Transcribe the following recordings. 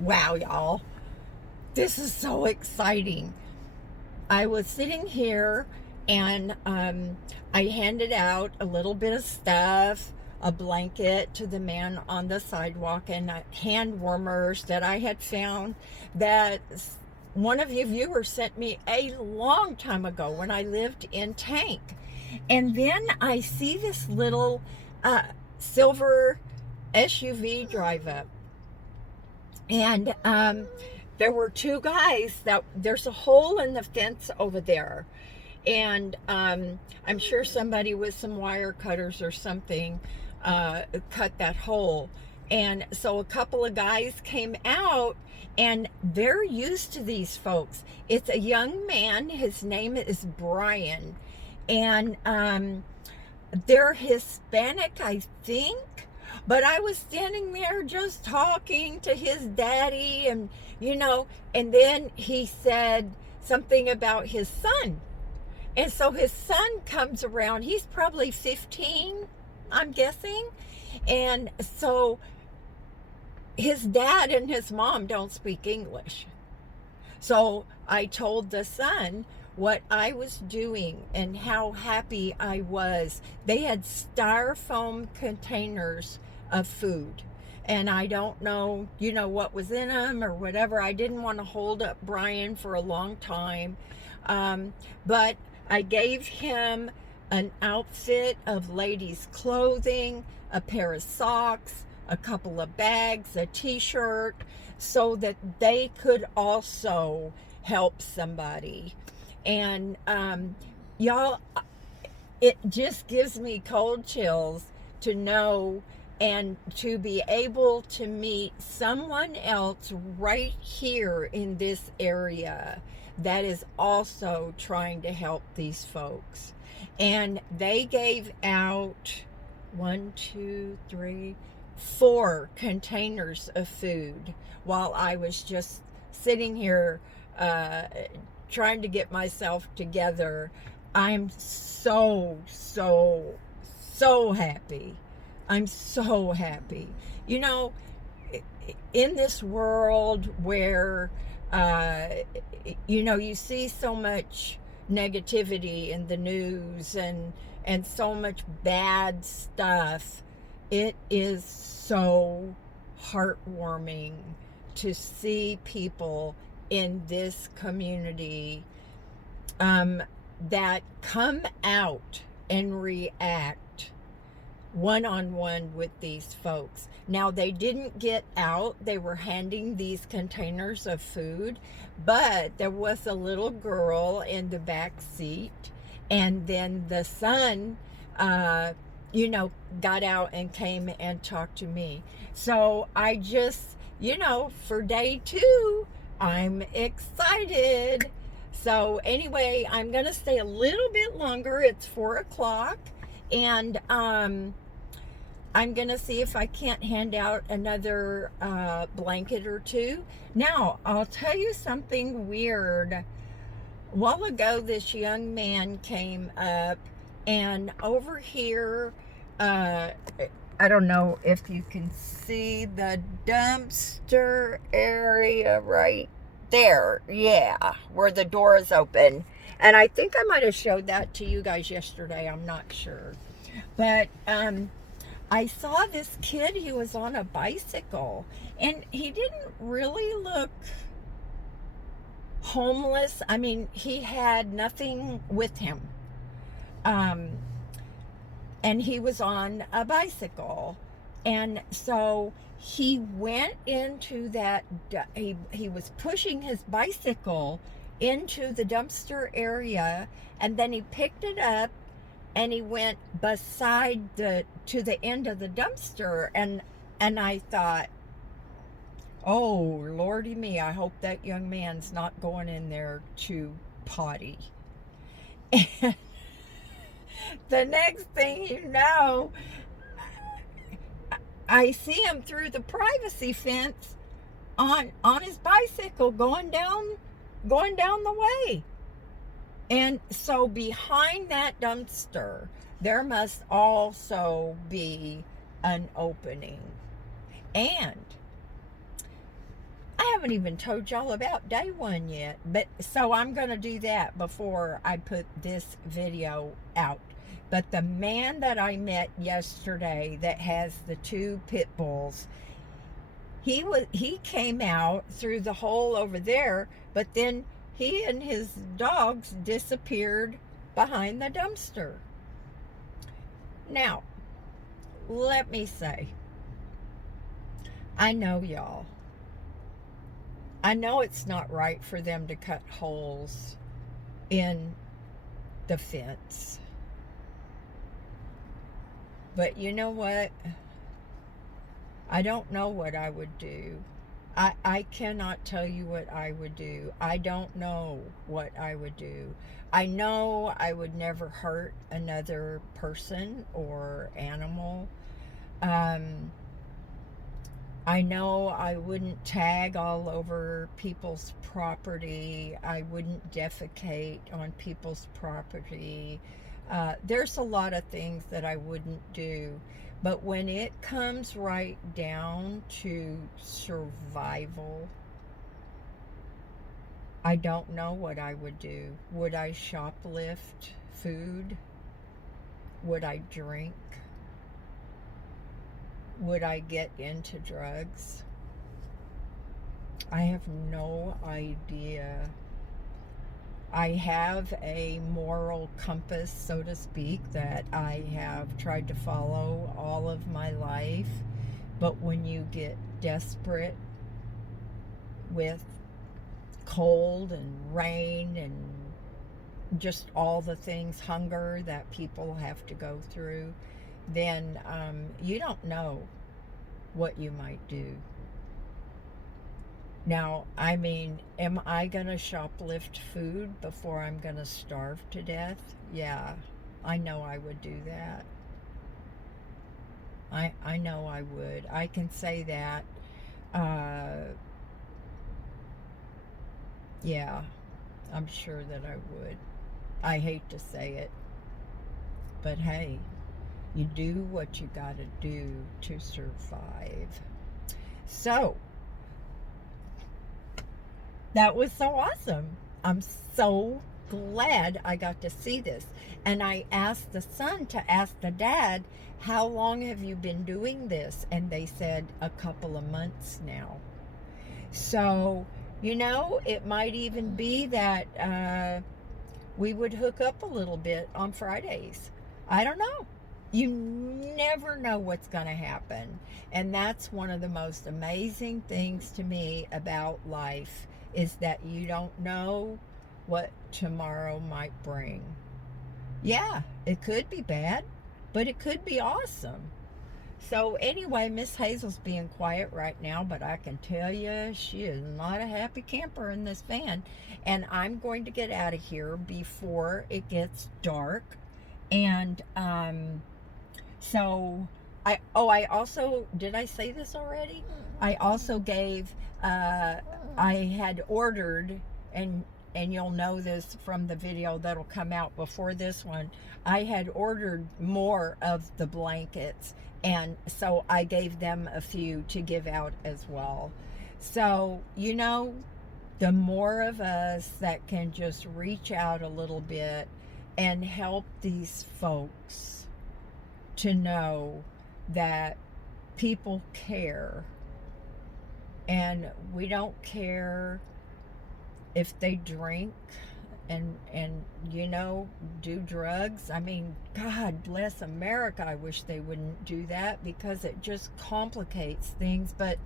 Wow, y'all. This is so exciting. I was sitting here and I handed out a little bit of stuff, a blanket to the man on the sidewalk, and hand warmers that I had found that one of your viewers sent me a long time ago when I lived in Tank. And then I see this little uh, silver SUV drive up. And there were two guys that there's a hole in the fence over there. And I'm sure somebody with some wire cutters or something cut that hole. And so a couple of guys came out, and they're used to these folks. It's a young man. His name is Brian. And they're Hispanic, I think. But I was standing there just talking to his daddy, and then he said something about his son. And so his son comes around. He's probably 15, I'm guessing. And so his dad and his mom don't speak English. So I told the son what I was doing and how happy I was. They had styrofoam containers of food. And I don't know, what was in them or whatever. I didn't want to hold up Brian for a long time. But I gave him an outfit of ladies' clothing, a pair of socks, a couple of bags, a t-shirt, so that they could also help somebody. And y'all, it just gives me cold chills to know and to be able to meet someone else right here in this area that is also trying to help these folks. And they gave out 4 containers of food while I was just sitting here trying to get myself together. I'm so happy. I'm so happy. In this world where, you see so much negativity in the news and so much bad stuff, it is so heartwarming to see people in this community that come out and react one-on-one with these folks. Now, they didn't get out. They were handing these containers of food, but there was a little girl in the back seat, and then the son got out and came and talked to me. So I just, for day 2, I'm excited. So anyway, I'm going to stay a little bit longer. It's 4 o'clock. And I'm going to see if I can't hand out another blanket or 2. Now, I'll tell you something weird. A while ago, this young man came up, and over here, I don't know if you can see the dumpster area right there. Yeah, where the door is open. And I think I might have showed that to you guys yesterday. I'm not sure. But I saw this kid. He was on a bicycle. And he didn't really look homeless. I mean, he had nothing with him. And he was on a bicycle. And so he went into that, he was pushing his bicycle into the dumpster area, and then he picked it up and he went to the end of the dumpster, and I thought, oh lordy me, I hope that young man's not going in there to potty. And the next thing you know, I see him through the privacy fence on his bicycle going down the way. And so behind that dumpster, there must also be an opening. And haven't even told y'all about day one yet. But so I'm going to do that before I put this video out. But the man that I met yesterday that has the 2 pit bulls, he came out through the hole over there, but then he and his dogs disappeared behind the dumpster. Now, let me say, I know y'all. I know it's not right for them to cut holes in the fence. But you know what? I don't know what I would do. I cannot tell you what I would do. I don't know what I would do. I know I would never hurt another person or animal. I know I wouldn't tag all over people's property. I wouldn't defecate on people's property. There's a lot of things that I wouldn't do. But when it comes right down to survival, I don't know what I would do. Would I shoplift food? Would I drink? Would I get into drugs? I have no idea. I have a moral compass, so to speak, that I have tried to follow all of my life. But when you get desperate with cold and rain and just all the things, hunger that people have to go through, then you don't know what you might do. Now, I mean, am I going to shoplift food before I'm going to starve to death? Yeah, I know I would do that. I know I would. I can say that. Yeah, I'm sure that I would. I hate to say it, but hey, you do what you got to do to survive. So, that was so awesome. I'm so glad I got to see this. And I asked the son to ask the dad, how long have you been doing this? And they said a couple of months now. So, you know, it might even be that we would hook up a little bit on Fridays. I don't know. You never know what's going to happen. And that's one of the most amazing things to me about life, is that you don't know what tomorrow might bring. Yeah, it could be bad, but it could be awesome. So anyway, Miss Hazel's being quiet right now, but I can tell you she is not a happy camper in this van. And I'm going to get out of here before it gets dark. And so I also, did I say this already? I also gave, I had ordered, and you'll know this from the video that'll come out before this one, I had ordered more of the blankets, and so I gave them a few to give out as well. So, you know, the more of us that can just reach out a little bit and help these folks to know that people care, and we don't care if they drink and you know, do drugs. I mean, God bless America. I wish they wouldn't do that, because it just complicates things. But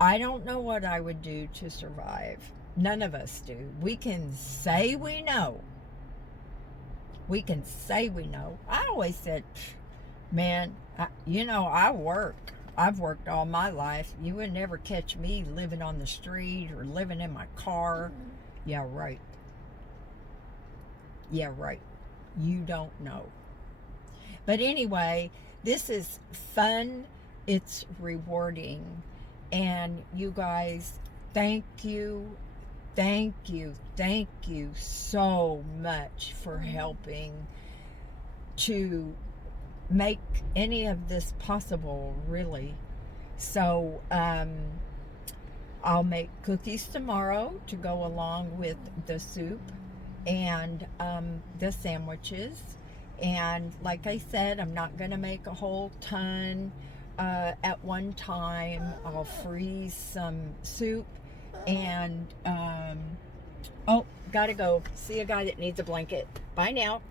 I don't know what I would do to survive. None of us do. We can say we know. We can say we know. I always said, man, you know, I've worked all my life. You would never catch me living on the street or living in my car. Yeah, right. Yeah, right. You don't know. But anyway, this is fun. It's rewarding. And you guys, thank you so much for helping to make any of this possible, really. So I'll make cookies tomorrow to go along with the soup and the sandwiches. And like I said, I'm not going to make a whole ton at one time. I'll freeze some soup and, oh, gotta go. See a guy that needs a blanket. Bye now.